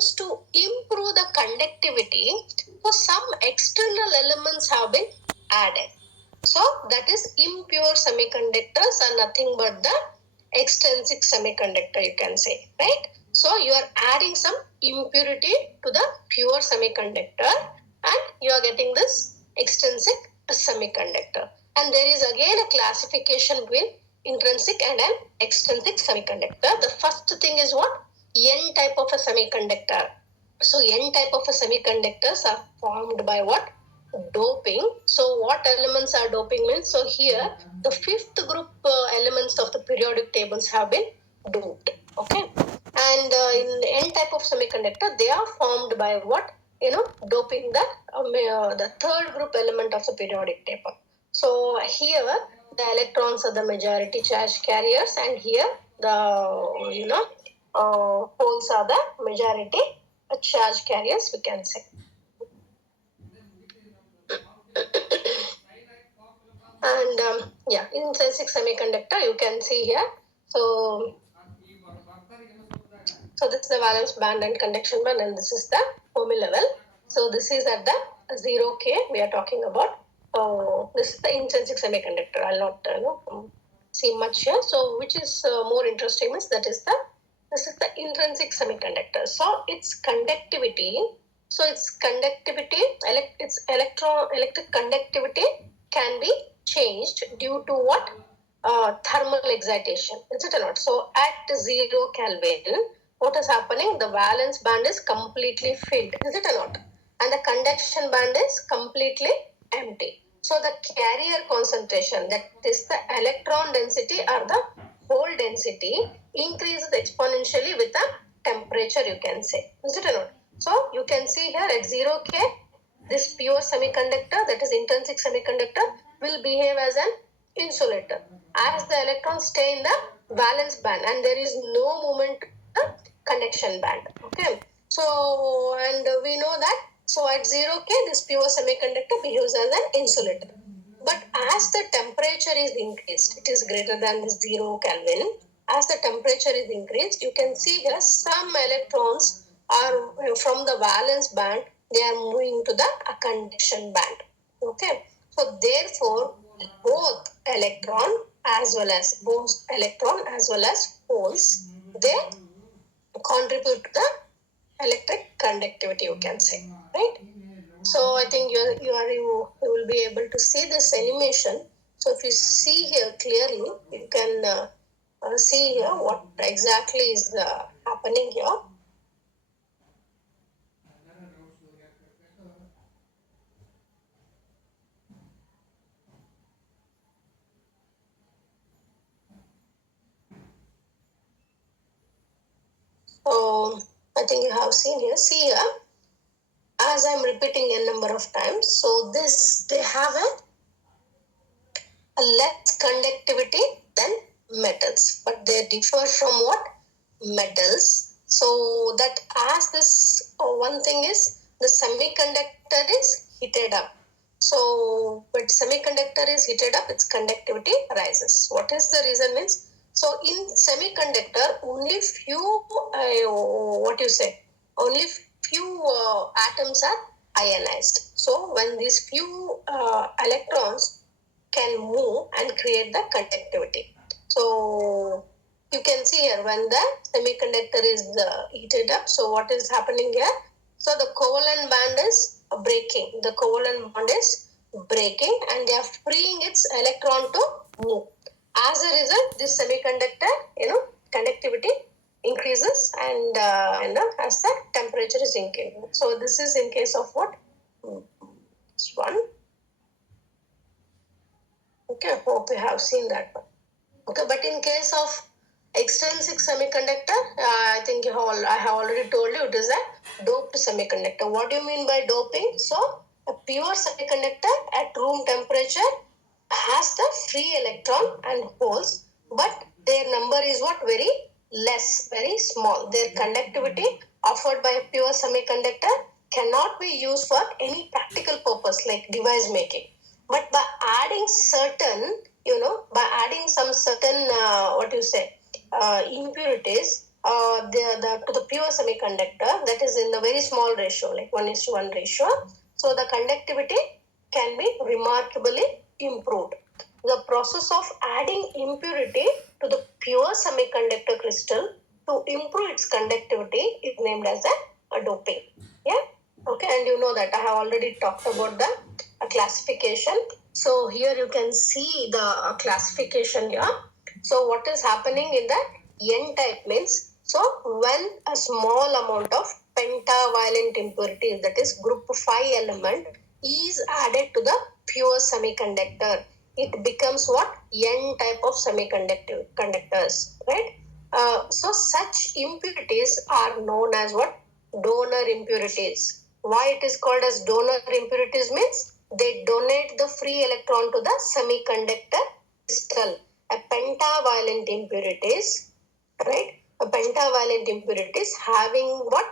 means to improve the conductivity, so some external elements have been added. So that is impure semiconductors are nothing but the extrinsic semiconductor, you can say, right? So you are adding some impurity to the pure semiconductor and you are getting this extrinsic semiconductor. And there is again a classification between intrinsic and an extrinsic semiconductor. The first thing is what? N type of a semiconductor. So N type of a semiconductors are formed by what? Doping. So what elements are doping means? So here the fifth group elements of the periodic tables have been doped. Okay. And in N type of semiconductor, they are formed by what? Doping the third group element of the periodic table. So here the electrons are the majority charge carriers, and here the holes are the majority charge carriers, we can say. And intrinsic semiconductor, you can see here. So this is the valence band and conduction band, and this is the Fermi level. So this is at the 0K we are talking about. This is the intrinsic semiconductor. I'll not see much here. So which is more interesting is this is the intrinsic semiconductor. So its conductivity, its electric conductivity can be changed due to what? Thermal excitation, is it or not? So at 0 Kelvin, what is happening? The valence band is completely filled, is it or not? And the conduction band is completely empty. So the carrier concentration, that is the electron density or the hole density, increases exponentially with the temperature, you can say, is it or not? So you can see here at 0K, this pure semiconductor, that is intrinsic semiconductor, will behave as an insulator as the electrons stay in the valence band and there is no movement to the conduction band. Okay. So, and we know that, so at 0K, this pure semiconductor behaves as an insulator. But as the temperature is increased, it is greater than 0 Kelvin. As the temperature is increased, you can see here some electrons are from the valence band, they are moving to the conduction band. Okay. So therefore, both electron as well as holes, they contribute to the electric conductivity, you can say, right? So I think you will be able to see this animation. So if you see here clearly, you can see here what exactly is happening here. So I think you have seen here. See here, as I'm repeating a number of times. So they have a less conductivity than metals, but they differ from what? Metals. So that as this one thing is the semiconductor is heated up. So when semiconductor is heated up, its conductivity rises. What is the reason means? So in semiconductor, only few only few atoms are ionized. So when these few electrons can move and create the conductivity. So you can see here when the semiconductor is heated up. So what is happening here? So the covalent band is breaking. The covalent bond is breaking and they are freeing its electron to move. As a result, this semiconductor, conductivity increases and as the temperature is increasing. So this is in case of what? This one. Okay, hope you have seen that one. Okay, but in case of extrinsic semiconductor, I think I have already told you it is a doped semiconductor. What do you mean by doping? So, a pure semiconductor at room temperature has the free electron and holes, but their number is what? Very less, very small. Their conductivity offered by a pure semiconductor cannot be used for any practical purpose like device making. But by adding some certain impurities, to the pure semiconductor, that is in a very small ratio, like 1:1 ratio. So the conductivity can be remarkably improved. The process of adding impurity to the pure semiconductor crystal to improve its conductivity is named as a doping. Yeah. Okay, and you know that I have already talked about the classification. So here you can see the classification here. So what is happening in the N-type means, so when a small amount of pentavalent impurity, that is group 5 element, is added to the pure semiconductor, it becomes what? N-type of conductors, right? So such impurities are known as what? Donor impurities. Why it is called as donor impurities means they donate the free electron to the semiconductor crystal. A pentavalent impurities, right? A pentavalent impurities having what?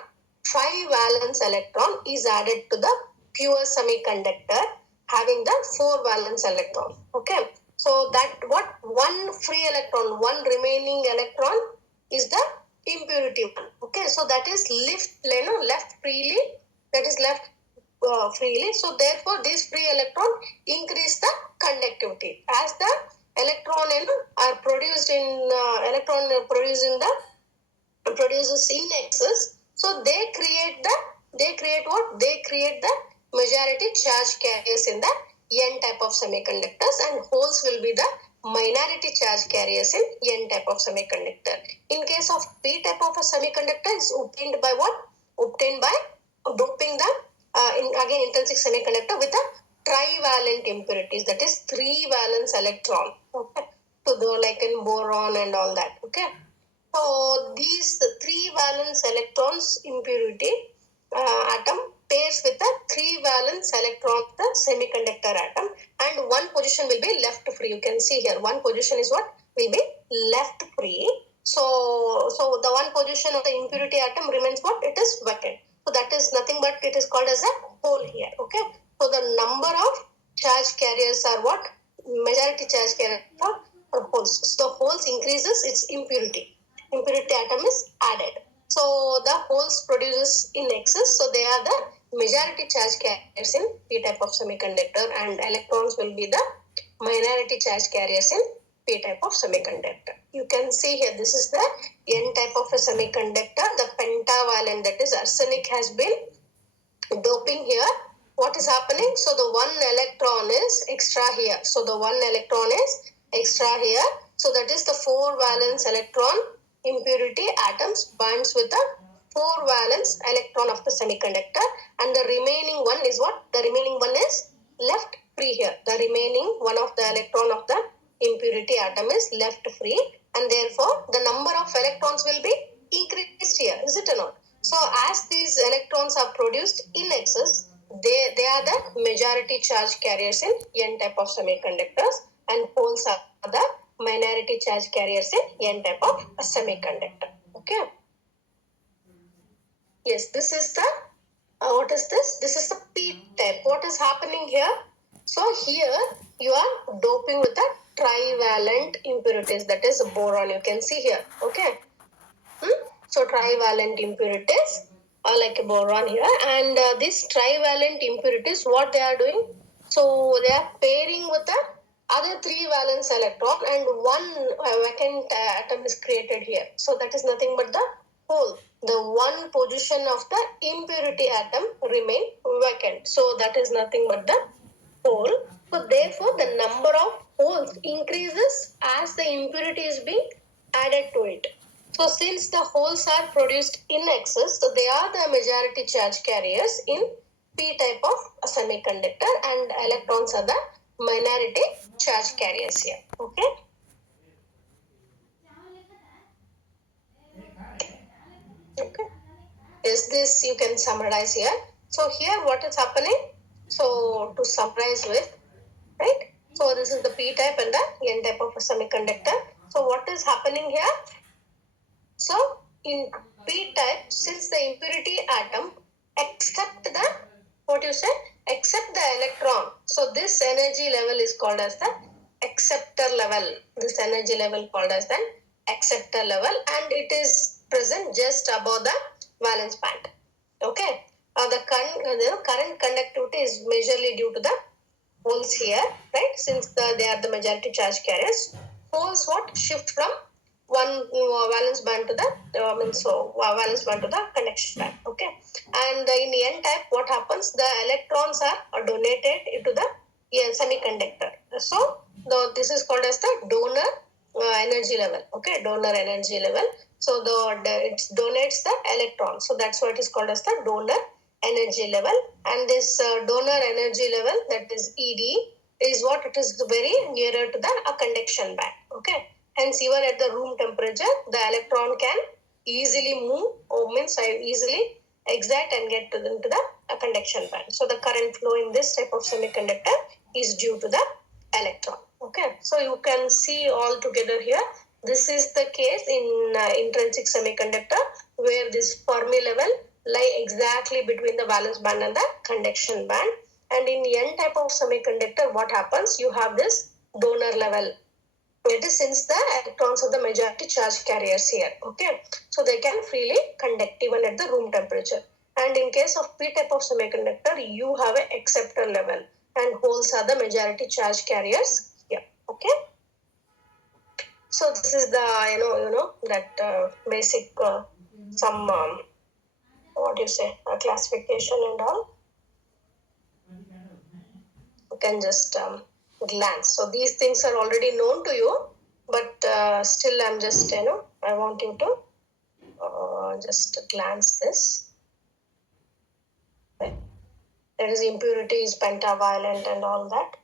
5 valence electron is added to the pure semiconductor having the 4 valence electron. Okay. So that what? One free electron, one remaining electron is the impurity one. Okay. So that is left freely. That is left freely. So therefore, this free electron increase the conductivity as the electron are produced in electron produced in the produces in excess. So they create what? They create the majority charge carriers in the N type of semiconductors, and holes will be the minority charge carriers in N type of semiconductor. In case of P type of a semiconductor is obtained by what? Obtained by doping the again intrinsic semiconductor with a trivalent impurities, that is 3 valence electron. Okay. So like in boron and all that. Okay. So these 3 valence electrons impurity atom pairs with a 3 valence electron of the semiconductor atom, and one position will be left free. You can see here one position is what? Will be left free. So the one position of the impurity atom remains what? It is vacant. So that is nothing but it is called as a hole here. Okay. So the number of charge carriers are what? Majority charge carrier for holes. So the holes increases its impurity atom is added. So the holes produces in excess. So they are the majority charge carriers in P type of semiconductor, and electrons will be the minority charge carriers in P type of semiconductor. You can see here this is the N type of a semiconductor. The pentavalent, that is arsenic, has been doping here. What is happening? So the one electron is extra here. So the one electron is extra here. So that is the 4 valence electron impurity atoms binds with the 4 valence electron of the semiconductor, and the remaining one is what? The remaining one is left free here. The remaining one of the electron of the impurity atom is left free, and therefore the number of electrons will be increased here. Is it or not? So as these electrons are produced in excess, they are the majority charge carriers in N type of semiconductors, and holes are the minority charge carriers in N type of semiconductor. Okay. Yes, this is the what is this? This is the P type. What is happening here? So here you are doping with the trivalent impurities, that is boron. You can see here. Okay. So trivalent impurities are like a boron here, and these trivalent impurities, what they are doing? So they are pairing with the other 3 valence electron, and one vacant atom is created here. So that is nothing but the hole. The one position of the impurity atom remain vacant. So that is nothing but the hole. So therefore the number of holes increases as the impurity is being added to it. So since the holes are produced in excess, so they are the majority charge carriers in P type of semiconductor, and electrons are the minority charge carriers here. Okay. Okay. Is this you can summarize here. So here what is happening? So to summarize with, right? So this is the P type and the N type of a semiconductor. So what is happening here? So in P type, since the impurity atom accept the what you say accept the electron, so this energy level is called as the acceptor level. This energy level called as the acceptor level, and it is present just above the valence band. Okay. The current conductivity is majorly due to the holes here, right? Since they are the majority charge carriers, holes what shift from one valence band to the valence band to the conduction band. Okay, and in N type, what happens? The electrons are donated into the semiconductor. So this is called as the donor energy level. Okay, donor energy level. So it donates the electron. So that's what is called as the donor energy level. And this donor energy level, that is ED, is what it is very nearer to the conduction band. Okay, hence even at the room temperature, the electron can easily move, or means easily excite and get into the conduction band. So the current flow in this type of semiconductor is due to the electron. Okay, so you can see all together here. This is the case in intrinsic semiconductor, where this Fermi level lie exactly between the valence band and the conduction band. And in N type of semiconductor, what happens? You have this donor level. It is since the electrons are the majority charge carriers here. Okay, so they can freely conduct even at the room temperature. And in case of P type of semiconductor, you have an acceptor level, and holes are the majority charge carriers here. Okay, so this is the that basic some what do you say classification and all. You can just glance. So these things are already known to you, but still I'm just I want you to just glance this. Right? There is impurities, pentavalent, and all that.